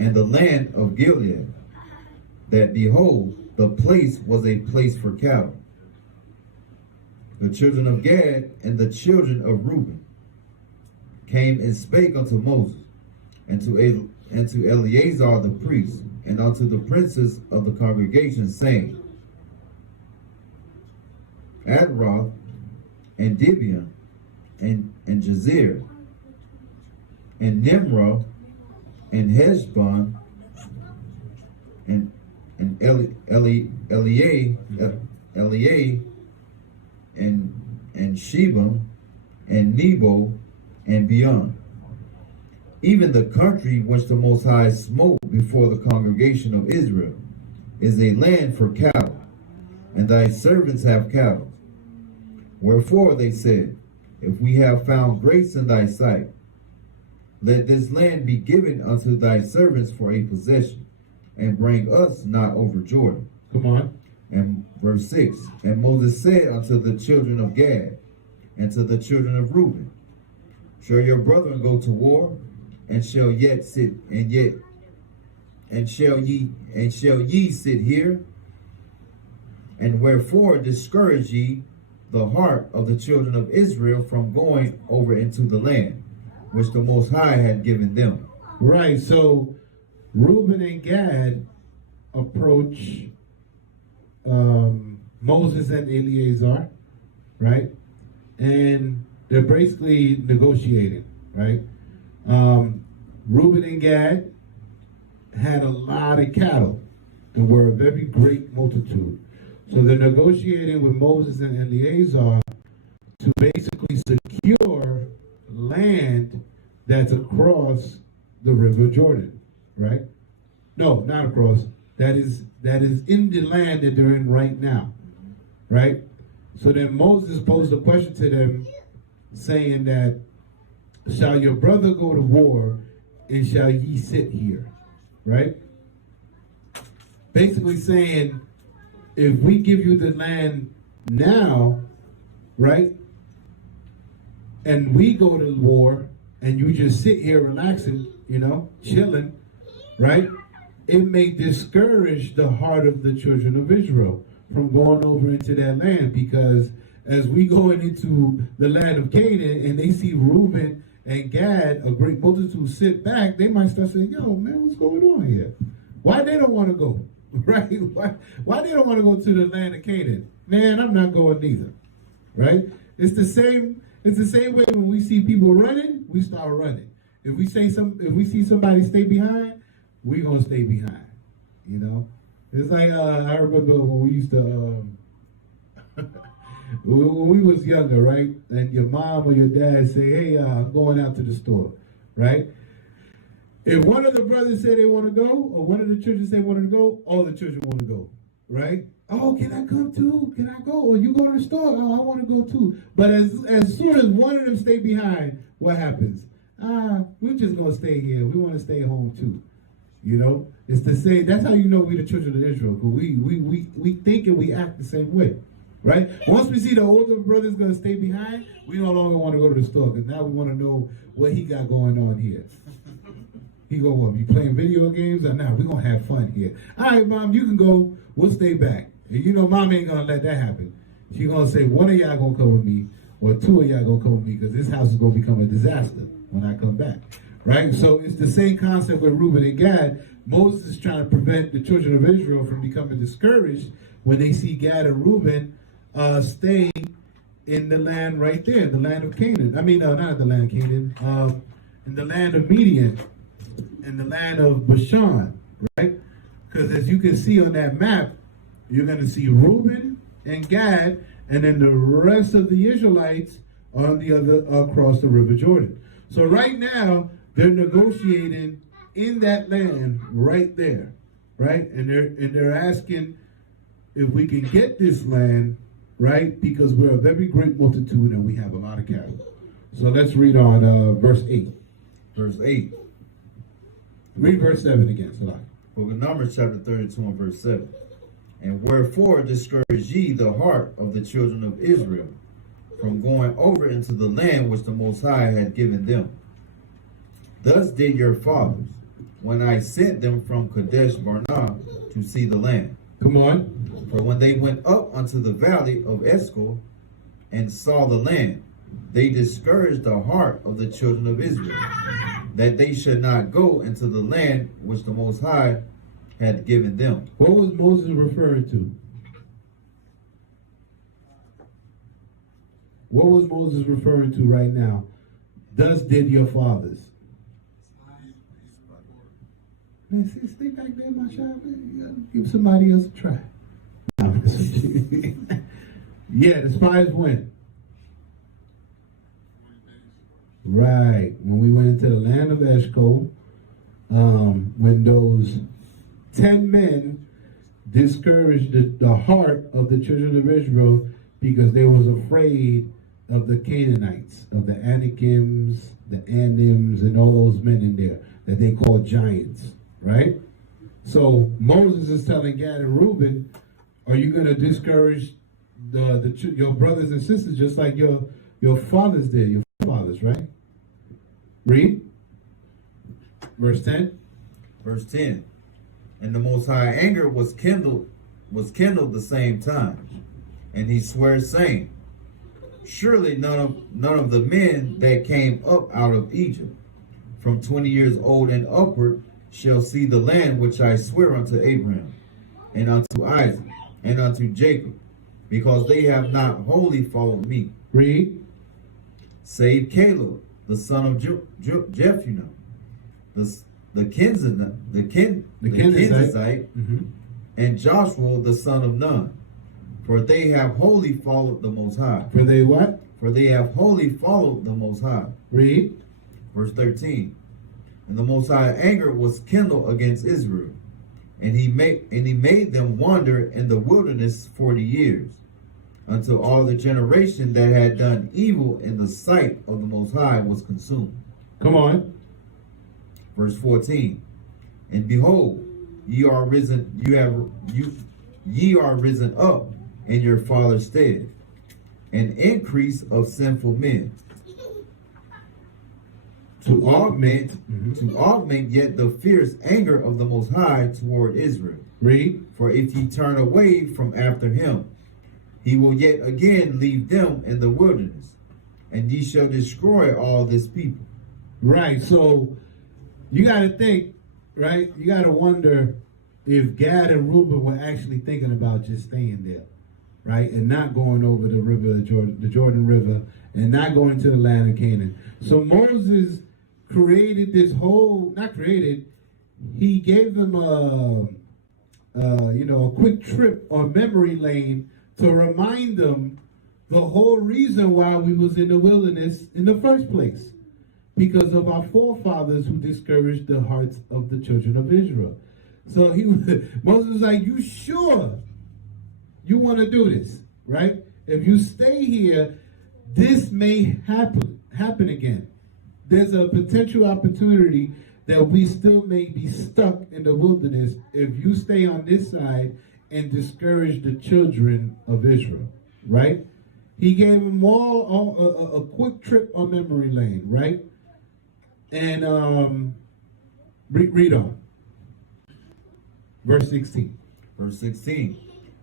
and the land of Gilead, that behold, the place was a place for cattle. The children of Gad and the children of Reuben came and spake unto Moses, and to Eleazar the priest, and unto the princes of the congregation, saying, Adroth, and Dibion, and Jazer, and Nimrah, and Heshbon, and Eliah, and Sheba, and Nebo, and beyond. Even the country which the Most High smote before the congregation of Israel is a land for cattle, and thy servants have cattle. Wherefore they said, if we have found grace in thy sight, let this land be given unto thy servants for a possession, and bring us not over Jordan. Come on. And verse 6, and Moses said unto the children of Gad, and to the children of Reuben, shall your brethren go to war, and shall ye sit here? And wherefore discourage ye the heart of the children of Israel from going over into the land which the Most High had given them? Right, so Reuben and Gad approach Moses and Eleazar, right? And they're basically negotiating, right? Reuben and Gad had a lot of cattle and were a very great multitude. So they're negotiating with Moses and Eleazar to basically secure land that's across the river Jordan, right? No, not across. That is in the land that they're in right now, right? So then Moses posed a question to them saying that, shall your brother go to war, and shall ye sit here, right? Basically saying, if we give you the land now, right, and we go to war, and you just sit here relaxing, chilling, right, it may discourage the heart of the children of Israel from going over into that land, because as we going into the land of Canaan and they see Reuben and Gad, a great multitude, sit back, they might start saying, yo, man, what's going on here? Why they don't want to go, right? Why they don't want to go to the land of Canaan? Man, I'm not going neither, right? It's the same way when we see people running, we start running. If we see somebody stay behind, we're going to stay behind, It's like, I remember when we used to, when we was younger, right? And your mom or your dad say, hey, I'm going out to the store, right? If one of the brothers say they want to go, or one of the children say they want to go, all the children want to go, right? Oh, can I come too? Can I go? Or you go to the store? Oh, I want to go too. But as soon as one of them stay behind, what happens? We're just going to stay here. We want to stay home too. It's the same. That's how you know we the children of Israel. Because we think and we act the same way, right? Once we see the older brother's going to stay behind, we no longer want to go to the store, because now we want to know what he got going on here. He go, what, you playing video games? Or nah, we're going to have fun here. All right, Mom, you can go. We'll stay back. And Mom ain't going to let that happen. She going to say, one of y'all going to come with me, or two of y'all going to come with me, because this house is going to become a disaster when I come back. Right? So it's the same concept with Reuben and Gad. Moses is trying to prevent the children of Israel from becoming discouraged when they see Gad and Reuben stay in the land right there, the land of Canaan. I mean, not the land of Canaan, in the land of Midian, in the land of Bashan, right? Because as you can see on that map, you're going to see Reuben and Gad, and then the rest of the Israelites on the other across the river Jordan. So right now, they're negotiating in that land right there, right? And they're asking if we can get this land, right? Because we're a very great multitude and we have a lot of cattle. So let's read on verse 8. Verse 8. Read verse 7 again, Salah. Book of Numbers, chapter 32 and verse 7. And wherefore discourage ye the heart of the children of Israel from going over into the land which the Most High had given them. Thus did your fathers, when I sent them from Kadesh Barnea to see the land. Come on. For when they went up unto the valley of Eshcol and saw the land, they discouraged the heart of the children of Israel, that they should not go into the land which the Most High had given them. What was Moses referring to? What was Moses referring to right now? Thus did your fathers. Man, see, stay back there, my child. Give somebody else a try. Yeah, the spies went. Right. When we went into the land of Eshcol, when those 10 men discouraged the heart of the children of Israel because they was afraid of the Canaanites, of the Anakims, the Anims, and all those men in there that they called giants, right? So Moses is telling Gad and Reuben, are you going to discourage your brothers and sisters just like your fathers did, your fathers, right? Read. Verse 10. Verse 10. And the Most High anger was kindled the same time. And he swears, saying, surely none of the men that came up out of Egypt, from 20 years old and upward, shall see the land which I swear unto Abraham, and unto Isaac, and unto Jacob, because they have not wholly followed me. Read. Save Caleb, the son of Jephunneh, the Kenizzite, and Joshua, the son of Nun. For they have wholly followed the Most High. For they what? For they have wholly followed the Most High. Read. Verse 13. And the Most High anger was kindled against Israel, and he made them wander in the wilderness 40 years, until all the generation that had done evil in the sight of the Most High was consumed. Come on. Verse 14. And behold, ye are risen up in your father's stead, an increase of sinful men, to augment yet the fierce anger of the Most High toward Israel. Read. For if ye turn away from after him, he will yet again leave them in the wilderness, and ye shall destroy all this people. Right. So you got to think, right? You got to wonder if Gad and Reuben were actually thinking about just staying there, right? And not going over the river, the Jordan River, and not going to the land of Canaan. So Moses created this whole, not created, he gave them a quick trip on memory lane to remind them the whole reason why we was in the wilderness in the first place. Because of our forefathers who discouraged the hearts of the children of Israel. So Moses was like, you sure you want to do this, right? If you stay here, this may happen again. There's a potential opportunity that we still may be stuck in the wilderness if you stay on this side and discourage the children of Israel, right? He gave them all a quick trip on memory lane, right? And read on. Verse 16. Verse 16.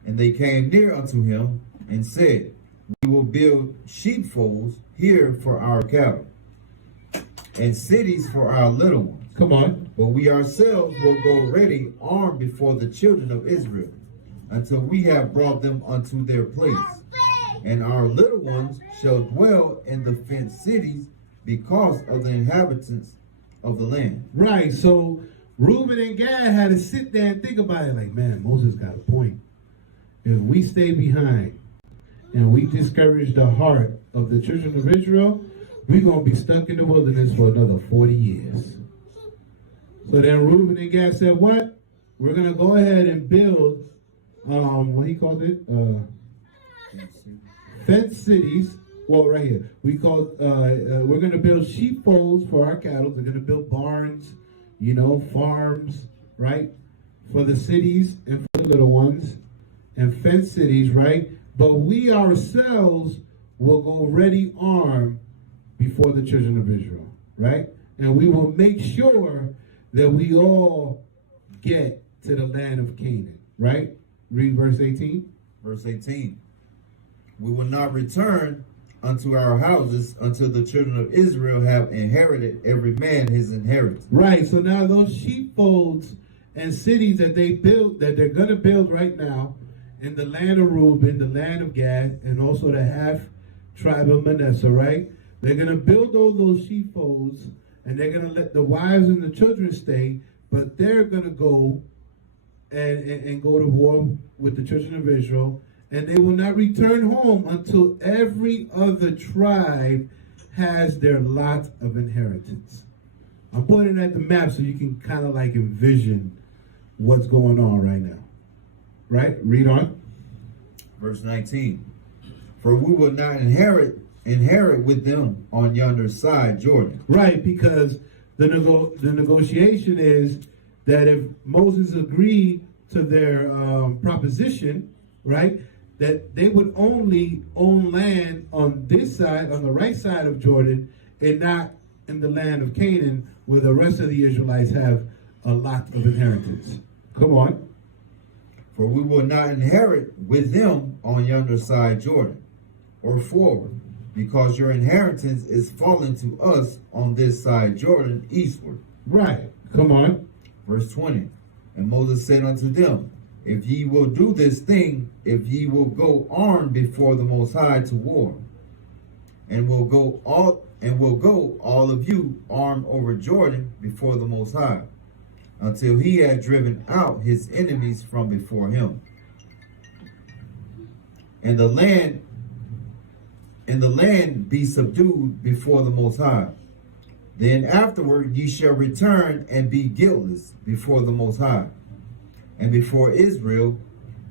And they came near unto him and said, we will build sheepfolds here for our cattle, and cities for our little ones. Come on. But we ourselves will go ready armed before the children of Israel, until we have brought them unto their place. And our little ones shall dwell in the fenced cities, because of the inhabitants of the land. Right. So Reuben and Gad had to sit there and think about it like, man, Moses got a point. If we stay behind and we discourage the heart of the children of Israel, we're going to be stuck in the wilderness for another 40 years. So then Reuben and Gad said, what? We're going to go ahead and build, what he called it? Fenced cities. Well, right here, we're going to build sheepfolds for our cattle. We're going to build barns, farms, right? For the cities and for the little ones, and fenced cities, right? But we ourselves will go ready armed before the children of Israel, right? And we will make sure that we all get to the land of Canaan, right? Read verse 18. Verse 18. We will not return unto our houses until the children of Israel have inherited every man his inheritance. Right, so now those sheepfolds and cities that they built, that they're going to build right now in the land of Reuben, the land of Gad, and also the half tribe of Manasseh, right? They're going to build all those sheepfolds, and they're going to let the wives and the children stay, but they're going to go and go to war with the children of Israel, and they will not return home until every other tribe has their lot of inheritance. I'm putting it at the map so you can kind of like envision what's going on right now. Right? Read on. Verse 19. For we will not inherit with them on yonder side Jordan. Right, because the negotiation is that if Moses agreed to their proposition, right, that they would only own land on this side, on the right side of Jordan, and not in the land of Canaan, where the rest of the Israelites have a lot of inheritance. Come on. For we will not inherit with them on yonder side Jordan, or forward, because your inheritance is fallen to us on this side Jordan eastward. Right. Come on. Verse 20. And Moses said unto them, if ye will do this thing, if ye will go armed before the Most High to war, and will go all of you armed over Jordan before the Most High, until he had driven out his enemies from before him. And the land be subdued before the Most High. Then afterward ye shall return and be guiltless before the Most High, and before Israel,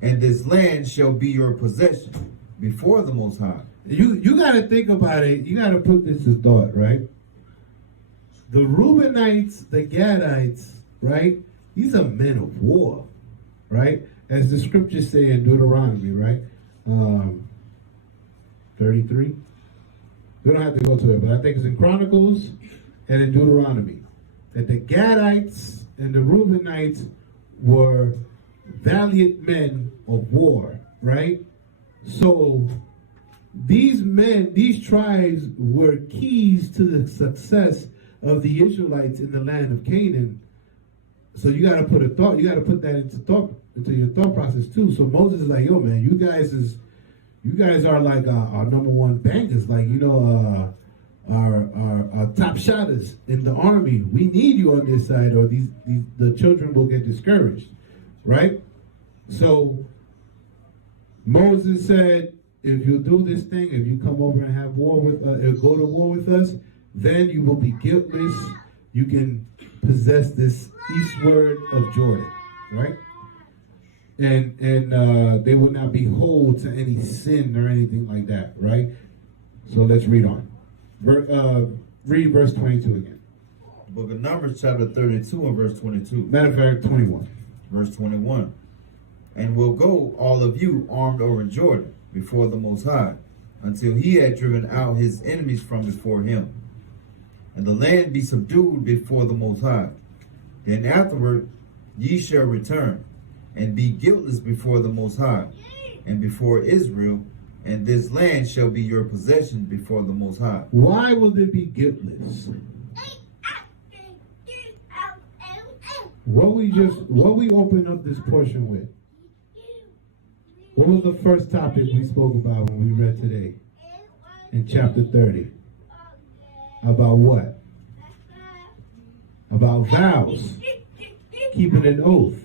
and this land shall be your possession before the Most High. You got to think about it. You got to put this to thought, right? The Reubenites, the Gadites, right? These are men of war, right? As the scriptures say in Deuteronomy, right? 33. We don't have to go to it, but I think it's in Chronicles and in Deuteronomy that the Gadites and the Reubenites were valiant men of war, right? So these men, these tribes were keys to the success of the Israelites in the land of Canaan. So you got to put that into your thought process too. So Moses is like, yo, man, you guys are like our number one bangers, like, you know, our top shotters in the army. We need you on this side, or the children will get discouraged, right? So Moses said, if you do this thing, if you come over and have war with go to war with us, then you will be guiltless. You can possess this eastward of Jordan, right? And they will not be whole to any sin or anything like that, right? So let's read on. Read verse 22 again. Book of Numbers, chapter 32 and verse 22. Matter of fact, 21. Verse 21. And will go all of you armed over Jordan before the Most High, until he had driven out his enemies from before him, and the land be subdued before the Most High. Then afterward ye shall return, and be guiltless before the Most High, and before Israel, and this land shall be your possession before the Most High. Why will they be guiltless? What we opened up this portion with? What was the first topic we spoke about when we read today? In chapter 30. About what? About vows. Keeping an oath.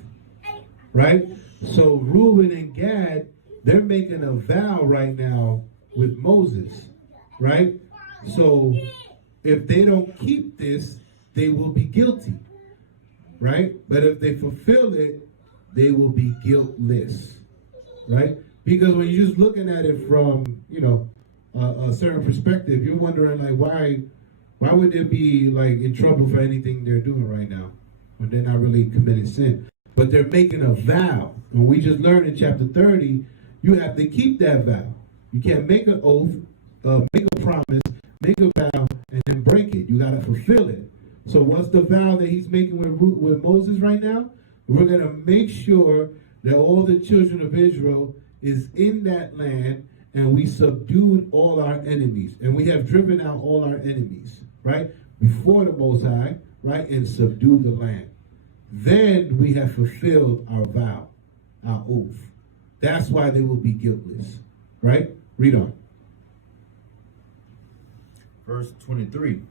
Right? So Reuben and Gad, they're making a vow right now with Moses. Right? So if they don't keep this, they will be guilty. Right? But if they fulfill it, they will be guiltless. Right? Because when you're just looking at it from, you know, a certain perspective, you're wondering, like, why would they be, like, in trouble for anything they're doing right now when they're not really committing sin? But they're making a vow. And we just learned in chapter 30, you have to keep that vow. You can't make an oath, make a promise, make a vow, and then break it. You got to fulfill it. So what's the vow that he's making with Moses right now? We're going to make sure that all the children of Israel is in that land, and we subdued all our enemies, and we have driven out all our enemies, right? Before the Most High, right? And subdued the land. Then we have fulfilled our vow, our oath. That's why they will be guiltless, right? Read on. Verse 23.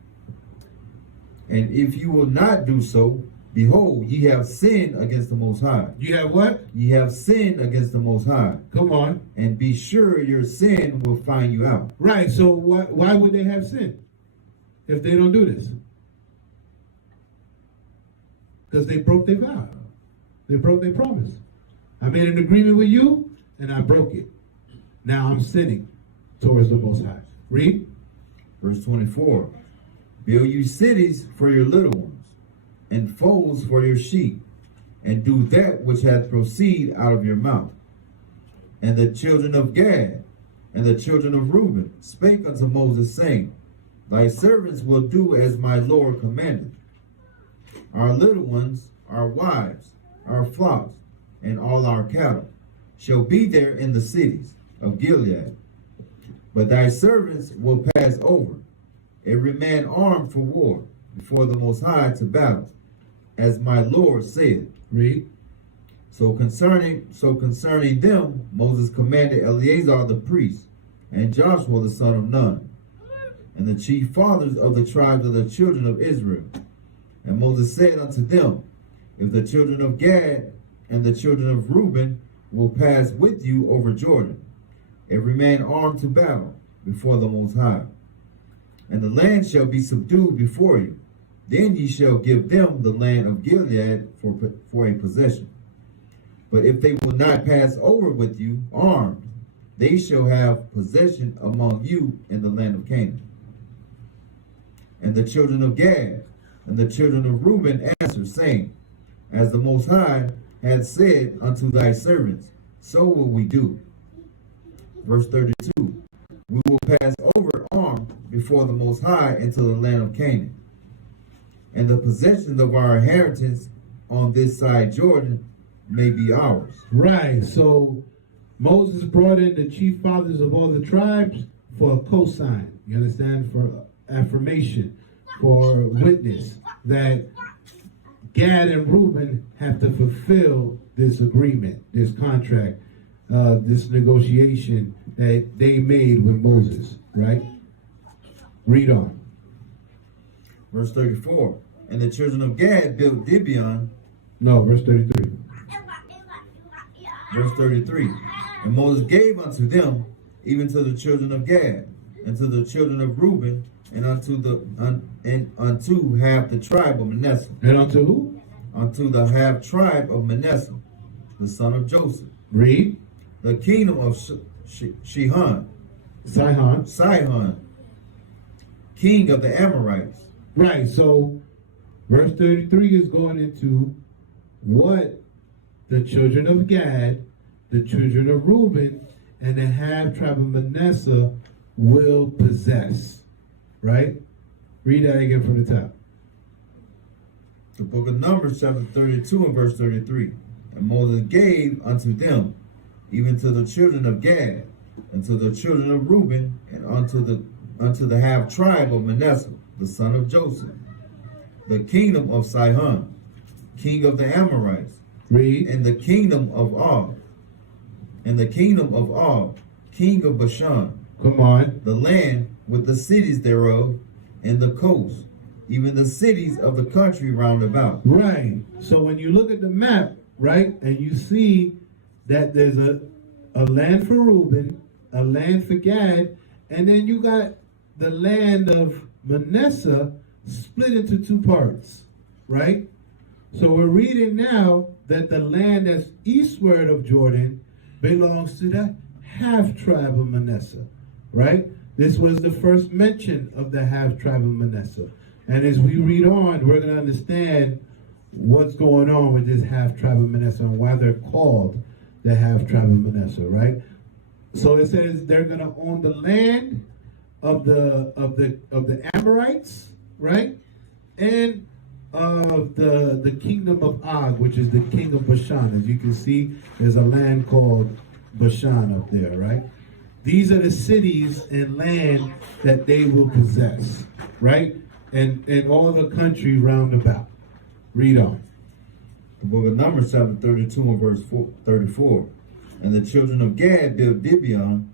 And if you will not do so, behold, ye have sinned against the Most High. You have what? Ye have sinned against the Most High. Come on. And be sure your sin will find you out. Right, so why would they have sinned if they don't do this? Because they broke their vow. They broke their promise. I made an agreement with you, and I broke it. Now I'm sinning towards the Most High. Read. Verse 24. Build you cities for your little ones, and folds for your sheep, and do that which hath proceed out of your mouth. And the children of Gad and the children of Reuben spake unto Moses, saying, Thy servants will do as my Lord commanded. Our little ones, our wives, our flocks, and all our cattle shall be there in the cities of Gilead. But thy servants will pass over, every man armed for war, before the Most High to battle, as my Lord said. Read. So concerning them, Moses commanded Eleazar the priest, and Joshua the son of Nun, and the chief fathers of the tribes of the children of Israel. And Moses said unto them, If the children of Gad and the children of Reuben will pass with you over Jordan, every man armed to battle, before the Most High, and the land shall be subdued before you, then ye shall give them the land of Gilead for a possession. But if they will not pass over with you armed, they shall have possession among you in the land of Canaan. And the children of Gad and the children of Reuben answered, saying, As the Most High hath said unto thy servants, so will we do. Verse 32. We will pass over armed before the Most High into the land of Canaan. And the possession of our inheritance on this side Jordan may be ours. Right, so Moses brought in the chief fathers of all the tribes for a cosign. You understand? For affirmation, for witness that Gad and Reuben have to fulfill this agreement, this contract, this negotiation that they made with Moses, right? Read on. Verse 34. And the children of Gad built Gibeon. No, verse 33. Verse 33. And Moses gave unto them, even to the children of Gad, and to the children of Reuben, and unto half the tribe of Manasseh. And unto who? Unto the half tribe of Manasseh, the son of Joseph. Read. The kingdom of Sihon, king of the Amorites. Right, so verse 33 is going into what the children of Gad, the children of Reuben, and the half tribe of Manasseh will possess. Right? Read that again from the top. The book of Numbers, chapter 32 and verse 33. And Moses gave unto them, even to the children of Gad, and to the children of Reuben, and unto the half tribe of Manasseh, the son of Joseph, the kingdom of Sihon, king of the Amorites. Read. And the kingdom of Og, king of Bashan. Come on. The land with the cities thereof, and the coast, even the cities of the country round about. Right. So when you look at the map, right, and you see that there's a land for Reuben, a land for Gad, and then you got the land of Manasseh split into two parts, right? So we're reading now that the land that's eastward of Jordan belongs to the half tribe of Manasseh, right? This was the first mention of the half tribe of Manasseh. And as we read on, we're going to understand what's going on with this half tribe of Manasseh and why they're called the half tribe of Manasseh, right? So it says they're going to own the land of the Amorites, right? and of the kingdom of Og, which is the king of Bashan. As you can see, there's a land called Bashan up there, right? These are the cities and land that they will possess, right? And all the country round about. Read on. The book of Numbers, chapter 32 and verse 34. And the children of Gad built Gibeon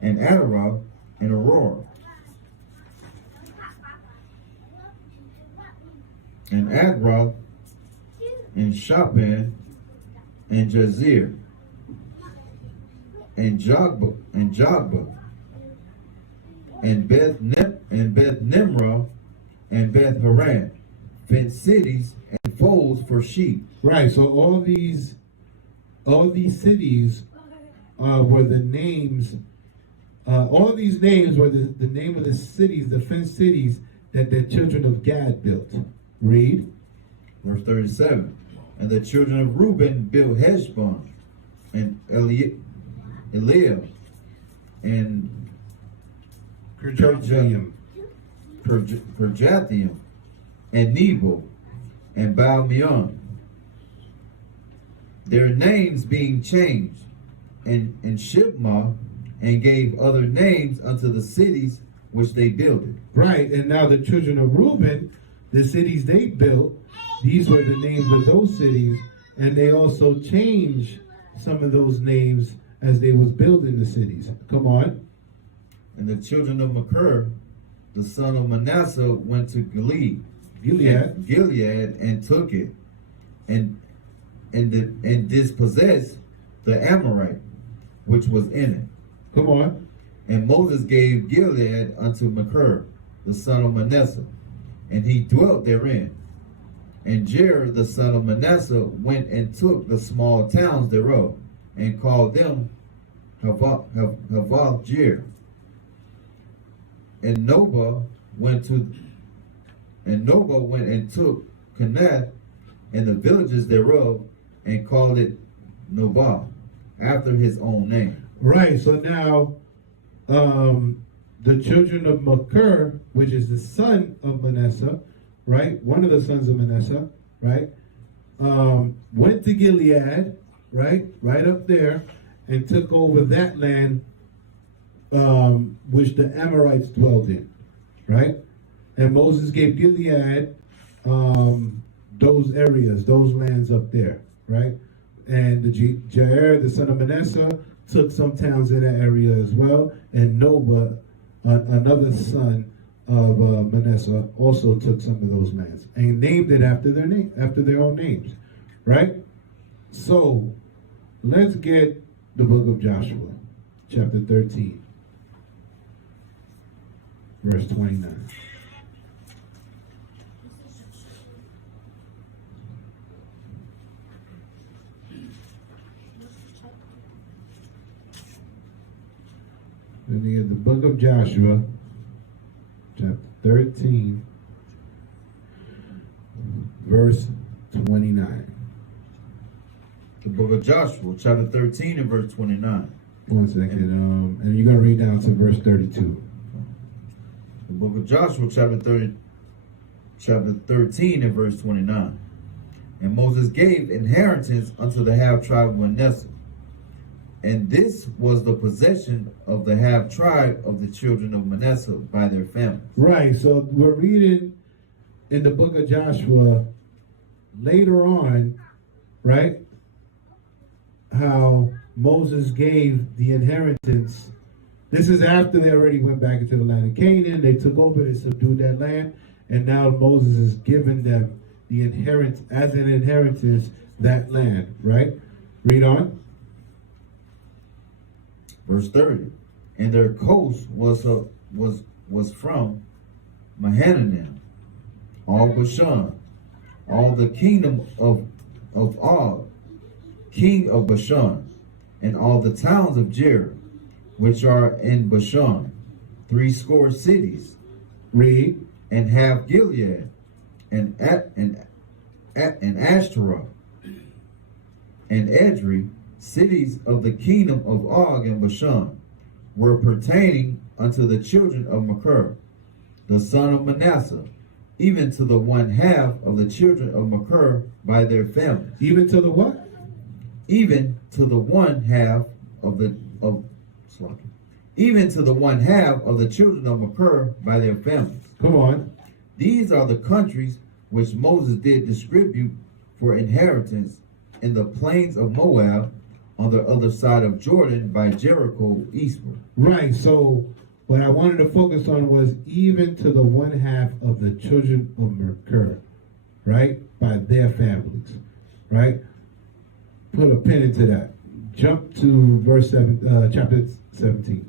and Adarah and Aurora and Adroth and Shapan and Jazer and Jogba and Beth Nimrah and Beth Haran, fenced cities and folds for sheep. Right. So all these cities were the names. All of these names were the name of the cities, the fenced cities that the children of Gad built. Read. Verse 37. And the children of Reuben built Heshbon and Eliab and Kirjathaim and Nebo and Baal-meon, their names being changed, and Shibmah, and gave other names unto the cities which they builded. Right, and now the children of Reuben, the cities they built, these were the names of those cities, and they also changed some of those names as they was building the cities. Come on. And the children of Machir, the son of Manasseh, went to Gilead and took it, and dispossessed the Amorite which was in it. Come on. And Moses gave Gilead unto Machir, the son of Manasseh, and he dwelt therein. And Jair, the son of Manasseh, went and took the small towns thereof, and called them Havoth Jair. And Noba went and took Kenath and the villages thereof, and called it Nobah, after his own name. Right, so now the children of Machir, which is the son of Manasseh, right, one of the sons of Manasseh, right, went to Gilead, right up there, and took over that land which the Amorites dwelled in, right? And Moses gave Gilead those areas, those lands up there, right? And the Jair, the son of Manasseh, took some towns in that area as well. And Noba, another son of Manasseh, also took some of those lands and named it after their name, after their own names, right? So let's get the book of Joshua, chapter 13, verse 29. Let me get the book of Joshua, chapter 13, verse 29. The book of Joshua, chapter 13 and verse 29. 1 second. And you're going to read down to verse 32. The book of Joshua, chapter 13 and verse 29. And Moses gave inheritance unto the half tribe of Manasseh. And this was the possession of the half tribe of the children of Manasseh by their families. Right, so we're reading in the book of Joshua later on, right, how Moses gave the inheritance. This is after they already went back into the land of Canaan. They took over, they subdued that land, and now Moses is giving them the inheritance, as an inheritance, that land, right? Read on. Verse 30. And their coast was from Mahanaim, all Bashan, all the kingdom of Og, king of Bashan, and all the towns of Jair, which are in Bashan, 80 cities. Read. And half Gilead, and Ashtaroth, and Edrei, cities of the kingdom of Og and Bashan, were pertaining unto the children of Machir, the son of Manasseh, even to the 1/2 of the children of Machir by their families. Even to the what? Even to the 1/2 of the even to the 1/2 of the children of Machir by their families. Come on. These are the countries which Moses did distribute for inheritance in the plains of Moab on the other side of Jordan by Jericho eastward. Right. So what I wanted to focus on was even to the 1/2 of the children of Machir, right, by their families, right. Put a pin into that. Jump to verse 7, chapter 17.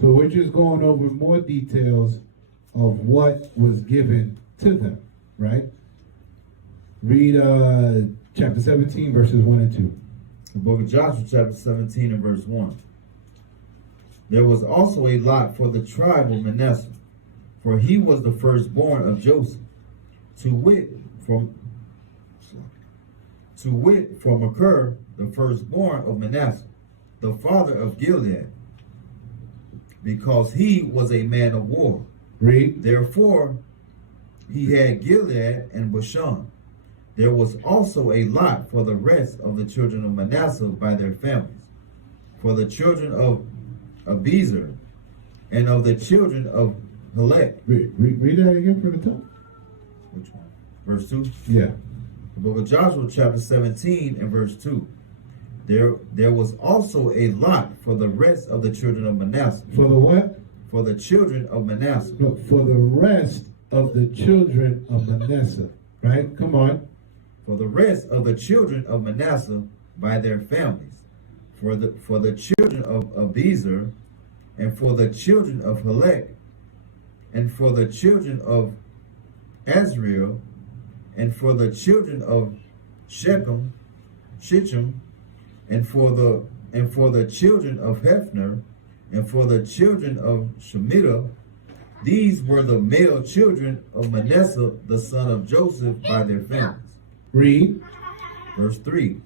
So we're just going over more details of what was given to them, right? Read chapter 17, verses 1 and 2. The book of Joshua, chapter 17 and verse 1. There was also a lot for the tribe of Manasseh, for he was the firstborn of Joseph, to wit from Machir, the firstborn of Manasseh, the father of Gilead, because he was a man of war. Read. Therefore, he had Gilead and Bashan. There was also a lot for the rest of the children of Manasseh by their families, for the children of Abiezer, and of the children of Helek. Read that again from the top. Which one? Verse 2? Yeah. The book of Joshua, chapter 17 and verse 2. There was also a lot for the rest of the children of Manasseh. For the what? For the children of Manasseh. No, for the rest of the children of Manasseh. Right? Come on. For the rest of the children of Manasseh by their families. For the children of Abiezer, and for the children of Helek, and for the children of Azriel, and for the children of Shechem, and for the children of Hephner, and for the children of Shemitah. These were the male children of Manasseh, the son of Joseph, by their families. Read. Verse 3.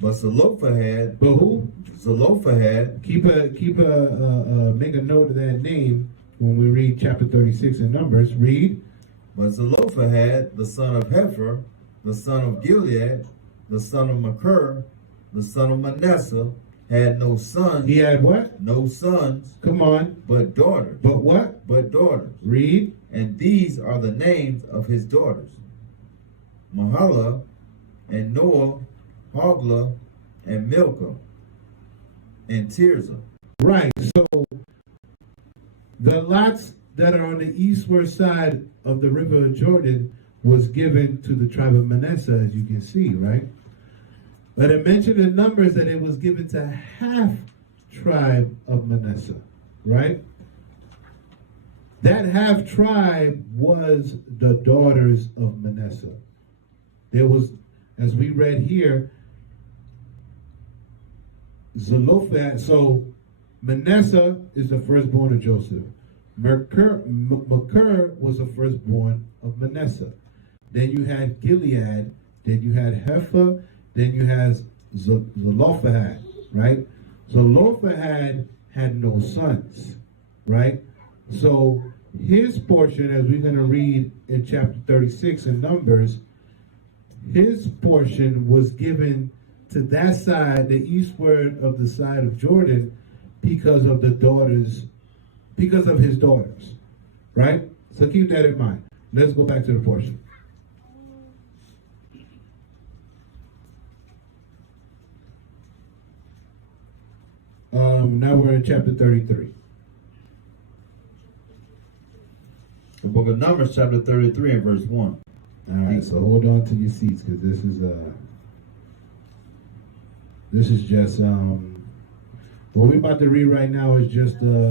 But Zelophehad. But who? Zelophehad. Make a note of that name when we read chapter 36 in Numbers. Read. But Zelophehad, the son of Hepher, the son of Gilead, the son of Machir, the son of Manasseh, had no sons. He had what? No sons. Come on. But daughters. But what? But daughters. Read. And these are the names of his daughters: Mahlah, and Noah, Hoglah, and Milcah, and Tirzah. Right. So the lots that are on the eastward side of the river of Jordan was given to the tribe of Manasseh, as you can see, right? But it mentioned in Numbers that it was given to half tribe of Manasseh, right? That half tribe was the daughters of Manasseh. There was, as we read here, Zelophehad. So Manasseh is the firstborn of Joseph. Machir was the firstborn of Manasseh. Then you had Gilead. Then you had Hepher. Then you had Zelophehad, right? Zelophehad had no sons, right? So his portion, as we're going to read in chapter 36 in Numbers, his portion was given to that side, the eastward of the side of Jordan, because of the daughters, because of his daughters, right? So keep that in mind. Let's go back to the portion. Now we're in chapter 33. The book of Numbers, chapter 33 and verse 1. All right, so hold on to your seats, because this is just what we're about to read right now is just